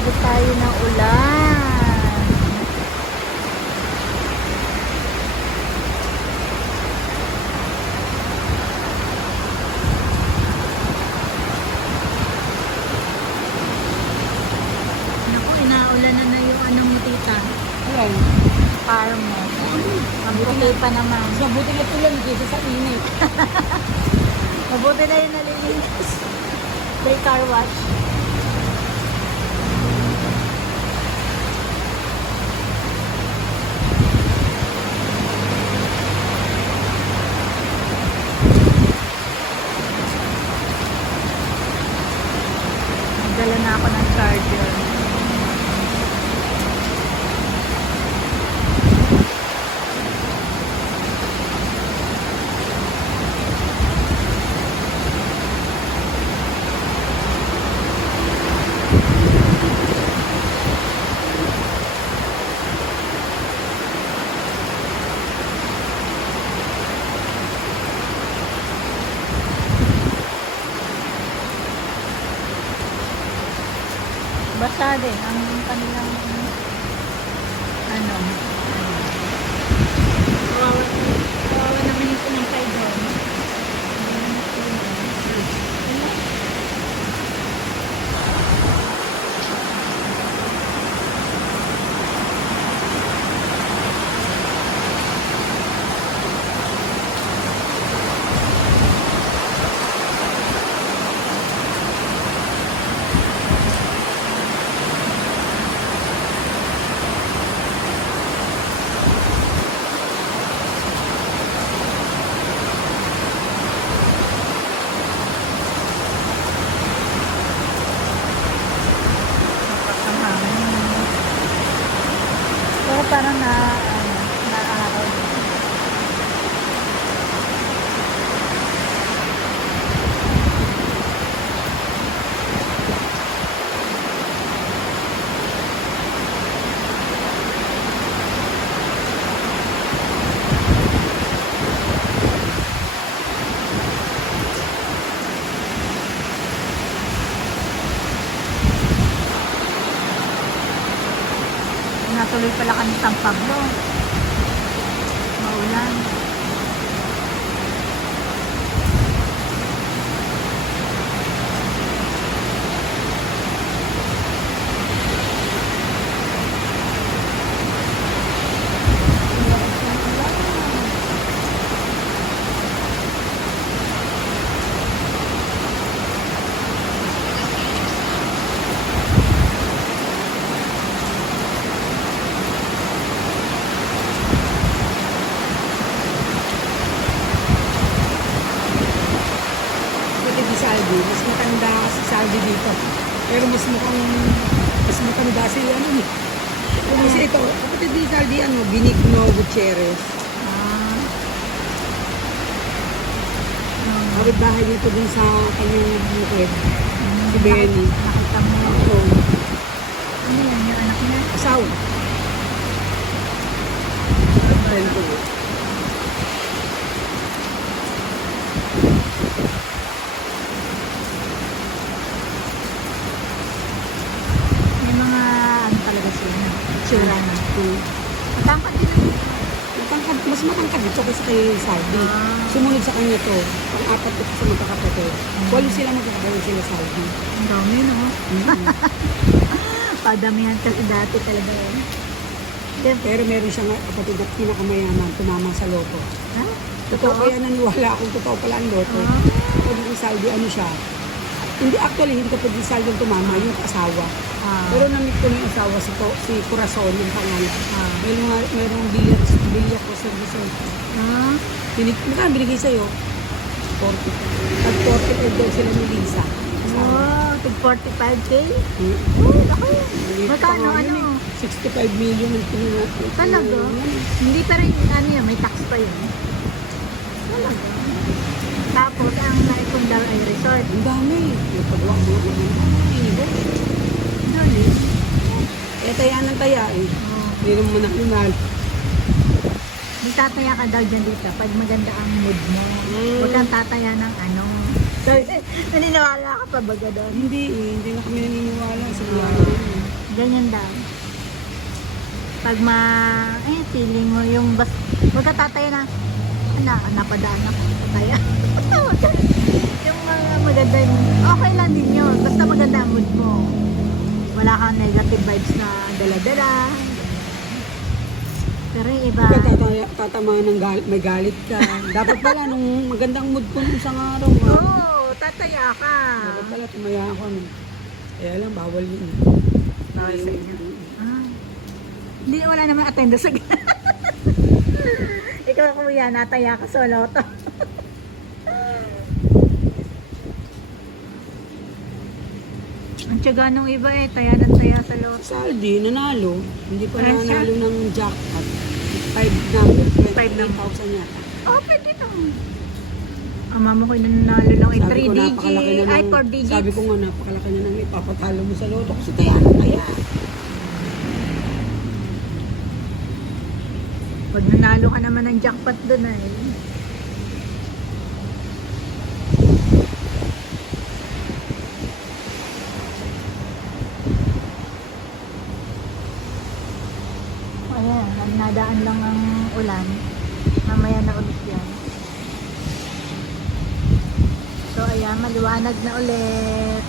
inabot tayo ng ulan. Naku, inaulanan na yung ano mo, tita. Ayan. Car mo. Mabuti pa naman. Mabuti na tulan kaysa sa init. Mabuti na yung nalilinis. May car wash. Nagdala na ako ng charger. Basta din ang kanilang ano. Kawawa naman yung pinangkay doon. Pero parang naaraw din. Natuloy pala kami sa Pablo. Maulan. Saldi. Mas matanda si Saldi dito. Pero mas matanda si ano ni. Kasi ito, kapatid ni Saldi, Benigno Gutierrez. Kapit bahay dito dun sa kanyang bukid. Si Benny. Nakita mo. Oo. Ano yan? Yung anak niya? Asawa. Friend ko. May mga ano talaga sila. Tsura na. Matangkad din. Mas matangkad dito kasi kay Saldi. Sumunod sa kanya to. Pang-apat ito sa magkakapatid. Walo sila magkakapatid sila Saldi. Ang dami, no? Padamihan kasi dati talaga yun. Pero meron siyang kapatid na pinakamayaman, tumama sa loto. Ha? Totoo kaya naniwala akong totoo pala ang loto. Kapatid ni Saldi, ano siya? Hindi, actually, hindi kapatid ni Saldi ang tumama, yung asawa. Pero namit ko na yung asawa, si Corazon, yung pangalan. Merong bilyak ko sa resort. Magkano binigay sa'yo? 40. At 40 daw sila ni Lisa. Oh, tig 45K? Oh, laki. Magkano, ano? 65 million ang pinuha. Talaga? Hindi pa rin, ano yan, may tax pa yun. Talaga. Tapos, ang naikong daw ay resort. Ang dami. Yung pagwak mo naman. Dali. Eh, taya ng taya eh. Hindi naman manahal. Di tataya ka daw dyan dito pag maganda ang mood mo. Huwag kang tataya ng ano. So, naniniwala ka pa ba doon? Hindi eh. Hindi na kami naniniwala sa mga Ganyan daw. Pag feeling mo yung magkatataya na, napadaan ako, tataya. Yung mga maganda, okay lang din yun. Basta maganda ang mood mo. Wala kang negative vibes na dala-dala. Pero yung iba, Tatamayan ng may galit ka. Dapat pala, nung magandang mood ko nung isang araw. tataya ka. Dapat pala, tumaya ako. Kaya lang, bawal yun. Bawal sa inyo. Hindi, wala namang attendance sa Ikaw kuya, nataya ka sa loto. Ang tiyaga nung iba taya ng taya sa loto. Saldi, nanalo. Hindi pa Ano siya? nanalo ng jackpot. 5 number, 5 number. 28,000 yata. Pwede lang. Ang mama ko nanalo lang ay 3 Sabi ko, napakalaki digits. na Ay, ng, 4 digits. sabi ko nga, napakalaki na ng ipapatalo mo sa loto. Kasi taya. Pag nanalo ka naman ng jackpot doon ayan, nadaan lang ang ulan. Mamaya na ulit yan. So ayan, maliwanag na ulit.